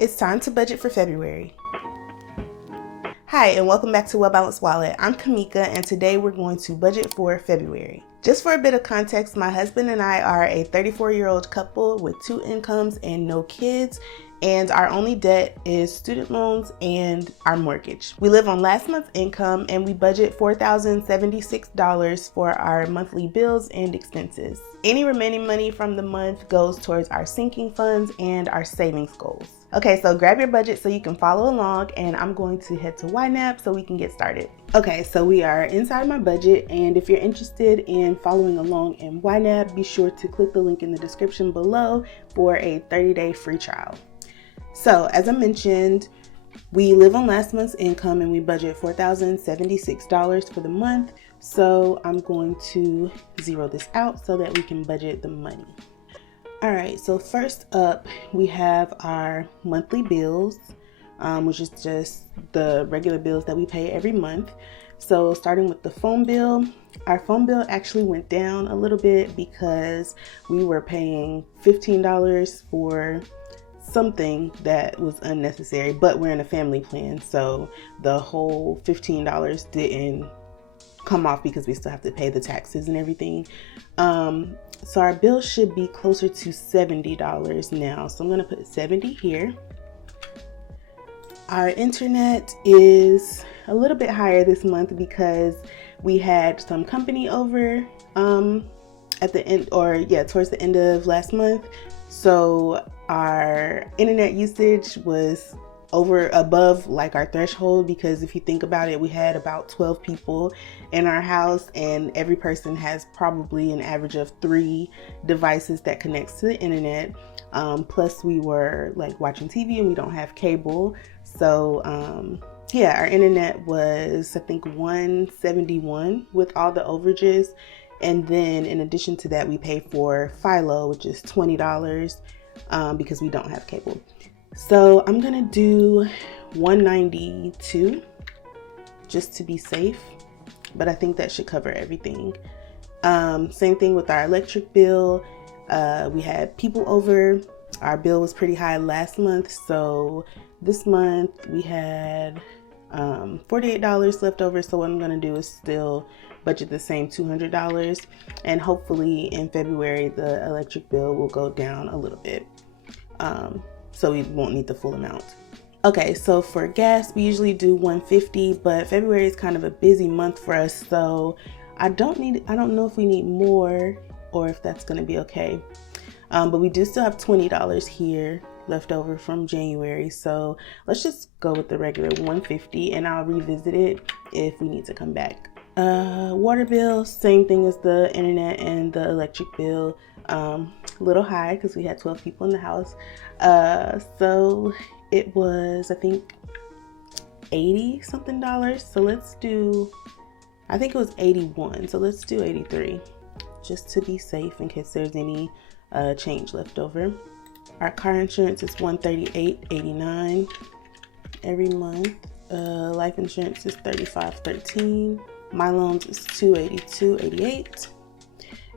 It's time to budget for February. Hi, and welcome back to Well Balanced Wallet. I'm Kamika, and today we're going to budget for February. Just for a bit of context, my husband and I are a 34-year-old couple with 2 incomes and no kids, and our only debt is student loans and our mortgage. We live on last month's income, and we budget $4,076 for our monthly bills and expenses. Any remaining money from the month goes towards our sinking funds and our savings goals. Okay, so grab your budget so you can follow along, and I'm going to head to Ynab so we can get started. Okay, so we are inside my budget, and if you're interested in following along in Ynab, be sure to click the link in the description below for a 30-day free trial. So as I mentioned, we live on last month's income and we budget $4,076 for the month. So I'm going to zero this out so that we can budget the money. All right, so first up, we have our monthly bills, which is just the regular bills that we pay every month. So starting with the phone bill, our phone bill actually went down a little bit because we were paying $15 for something that was unnecessary, but we're in a family plan, so the whole $15 didn't come off because we still have to pay the taxes and everything. So our bill should be closer to $70 now, so I'm gonna put 70 here. Our internet is a little bit higher this month because we had some company over at the end, towards the end of last month. So our internet usage was above like our threshold, because if you think about it, we had about 12 people in our house, and every person has probably an average of 3 devices that connects to the internet. Plus we were like watching TV and we don't have cable. So our internet was, I think, $171 with all the overages. And then in addition to that, we pay for Philo, which is $20 because we don't have cable. So I'm gonna do $192 just to be safe, but I think that should cover everything. Same thing with our electric bill. We had people over. Our bill was pretty high last month, so this month we had $48 left over. So what I'm gonna do is still budget the same $200, and hopefully in February the electric bill will go down a little bit, so we won't need the full amount. Okay, so for gas we usually do $150, but February is kind of a busy month for us, so I don't know if we need more or if that's going to be okay. But we do still have $20 here left over from January, so let's just go with the regular $150, and I'll revisit it if we need to come back. Water bill, same thing as the internet and the electric bill, a little high because we had 12 people in the house. So it was, I think, $80 something. So let's do, I think it was 81. So let's do 83 just to be safe in case there's any change left over. Our car insurance is $138.89 every month. Life insurance is $35.13. My loans is $282.88.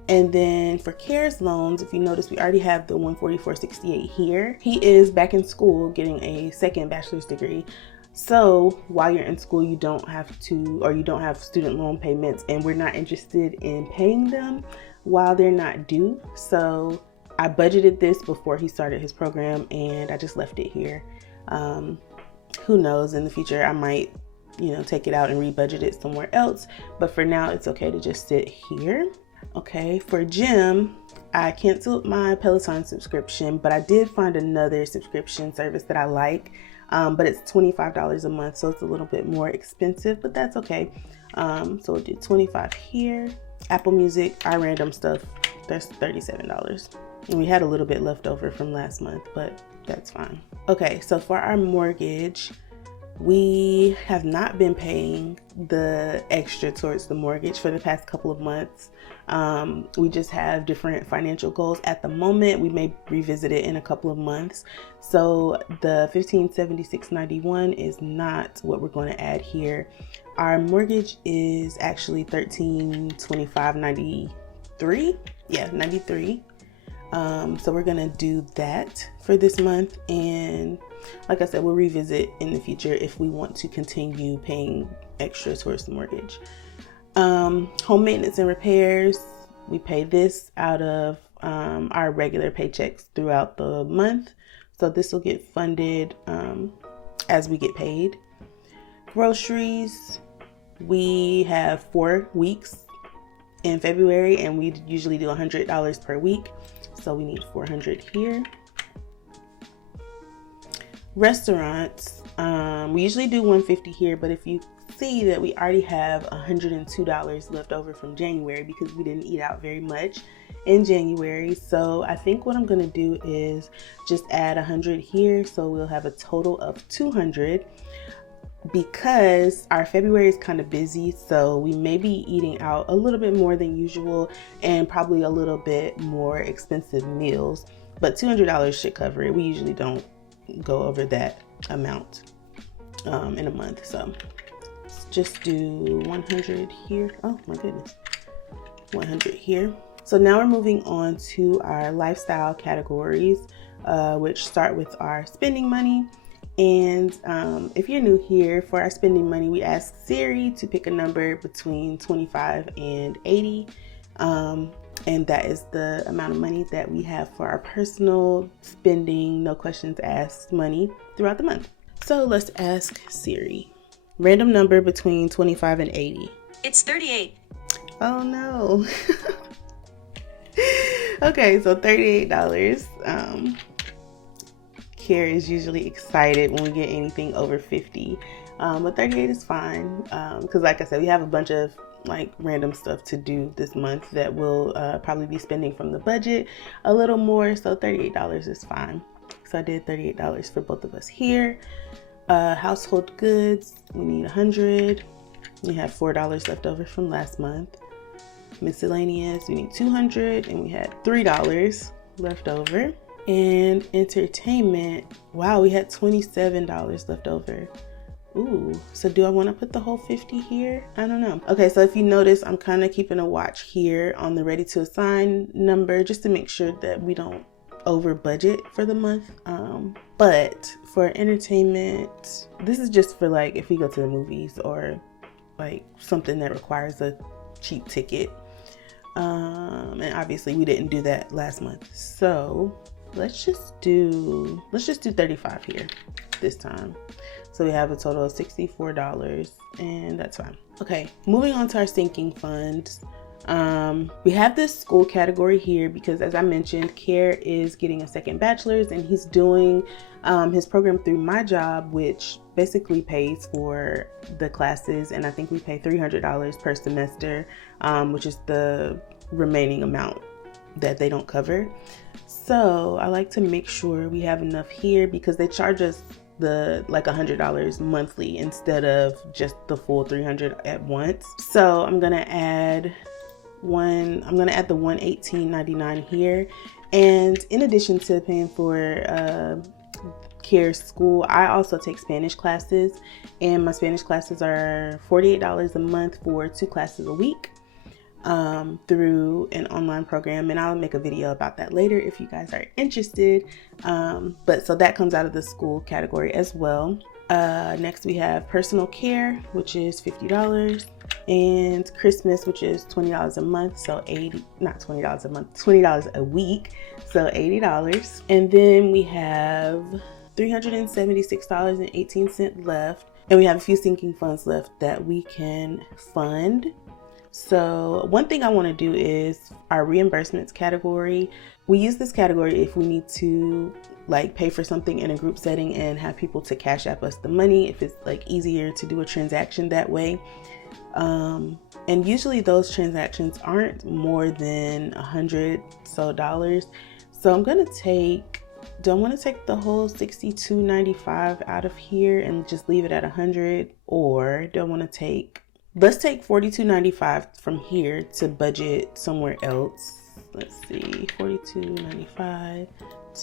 And then for CARES loans, if you notice, we already have the $144.68 here. He is back in school getting a second bachelor's degree. So while you're in school, you don't have student loan payments, and we're not interested in paying them while they're not due. So I budgeted this before he started his program, and I just left it here. Who knows, in the future I might take it out and rebudget it somewhere else, but for now it's okay to just sit here. Okay, for gym, I canceled my Peloton subscription, but I did find another subscription service that I like, but it's $25 a month, so it's a little bit more expensive, but that's okay. So we'll do $25 here. Apple Music, our random stuff, that's $37, and we had a little bit left over from last month, but that's fine. Okay, so for our mortgage, we have not been paying the extra towards the mortgage for the past couple of months. We just have different financial goals at the moment. We may revisit it in a couple of months. So the $1,576.91 is not what we're going to add here. Our mortgage is actually $1,325.93. Yeah, 93. So we're gonna do that for this month, and like I said, we'll revisit in the future if we want to continue paying extra towards the mortgage. Home maintenance and repairs, we pay this out of our regular paychecks throughout the month. So this will get funded as we get paid. Groceries, we have 4 weeks in February, and we usually do $100 per week. So we need 400 here. Restaurants, we usually do 150 here, but if you see that we already have $102 left over from January because we didn't eat out very much in January. So I think what I'm gonna do is just add 100 here, so we'll have a total of 200. Because our February is kind of busy, so we may be eating out a little bit more than usual and probably a little bit more expensive meals, but $200 should cover it. We usually don't go over that amount in a month, so let's just do 100 here. Oh my goodness, 100 here. So now we're moving on to our lifestyle categories, which start with our spending money. And if you're new here, for our spending money, we ask Siri to pick a number between 25 and 80. And that is the amount of money that we have for our personal spending, no questions asked money throughout the month. So let's ask Siri. Random number between 25 and 80. It's 38. Oh no. Okay, so $38. Care is usually excited when we get anything over 50, but 38 is fine, because like I said, we have a bunch of like random stuff to do this month that we'll probably be spending from the budget a little more, so $38 is fine. So I did $38 for both of us here. Household goods, we need 100. We have $4 left over from last month. Miscellaneous, we need 200, and we had $3 left over. And entertainment, wow, we had $27 left over. Ooh, so do I want to put the whole 50 here? I don't know. Okay, so if you notice, I'm kind of keeping a watch here on the ready to assign number just to make sure that we don't over budget for the month. But for entertainment, this is just for like if we go to the movies or like something that requires a cheap ticket. And obviously we didn't do that last month. So let's just do 35 here this time. So we have a total of $64, and that's fine. Okay, moving on to our sinking funds. We have this school category here because, as I mentioned, Care is getting a second bachelor's, and he's doing his program through my job, which basically pays for the classes, and I think we pay $300 per semester, which is the remaining amount that they don't cover. So I like to make sure we have enough here because they charge us the like $100 monthly instead of just the full $300 at once. So I'm gonna add the $118.99 here. And in addition to paying for Care school, I also take Spanish classes, and my Spanish classes are $48 a month for 2 classes a week through an online program, and I'll make a video about that later if you guys are interested. But so that comes out of the school category as well. Next we have personal care, which is $50, and Christmas, which is $20 a month, so $20 a month, $20 a week, so $80. And then we have $376.18 left, and we have a few sinking funds left that we can fund. So one thing I want to do is our reimbursements category. We use this category if we need to like pay for something in a group setting and have people to cash app us the money, if it's like easier to do a transaction that way. And usually those transactions aren't more than $100 so. So I'm gonna take, do I want to take the whole $62.95 out of here and just leave it at 100, or do I want to take, let's take $42.95 from here to budget somewhere else. Let's see, $42.95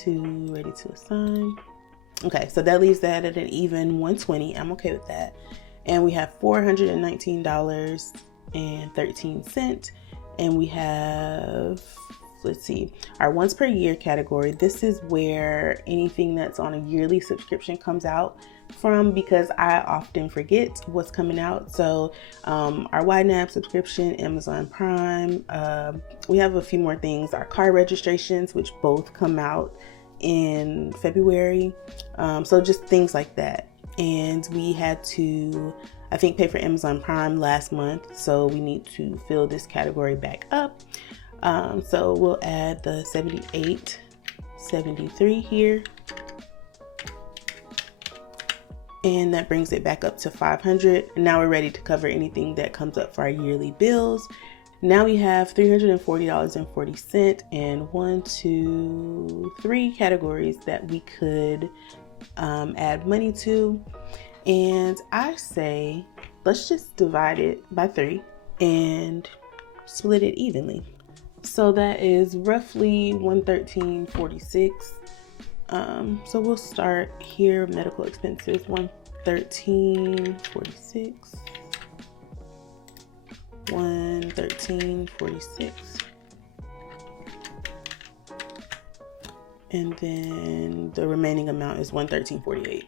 to ready to assign. Okay, so that leaves that at an even $120. I'm okay with that. And we have $419.13, and we have let's see, our once per year category. This is where anything that's on a yearly subscription comes out from, because I often forget what's coming out. So our Ynab subscription, Amazon Prime, we have a few more things, our car registrations, which both come out in February. So just things like that. And we had to, I think, pay for Amazon Prime last month, so we need to fill this category back up. So we'll add the $78.73 here, and that brings it back up to $500. And now we're ready to cover anything that comes up for our yearly bills. Now we have $340.40 and 1, 2, 3 categories that we could add money to. And I say, let's just divide it by 3 and split it evenly. So that is roughly $113.46. So we'll start here. Medical expenses, $113.46. $113.46. And then the remaining amount is $113.48.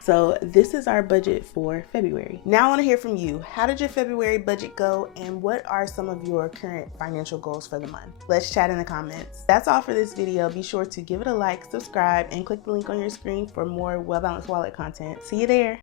So this is our budget for February. Now I want to hear from you. How did your February budget go, and what are some of your current financial goals for the month? Let's chat in the comments. That's all for this video. Be sure to give it a like, subscribe, and click the link on your screen for more Well Balanced Wallet content. See you there.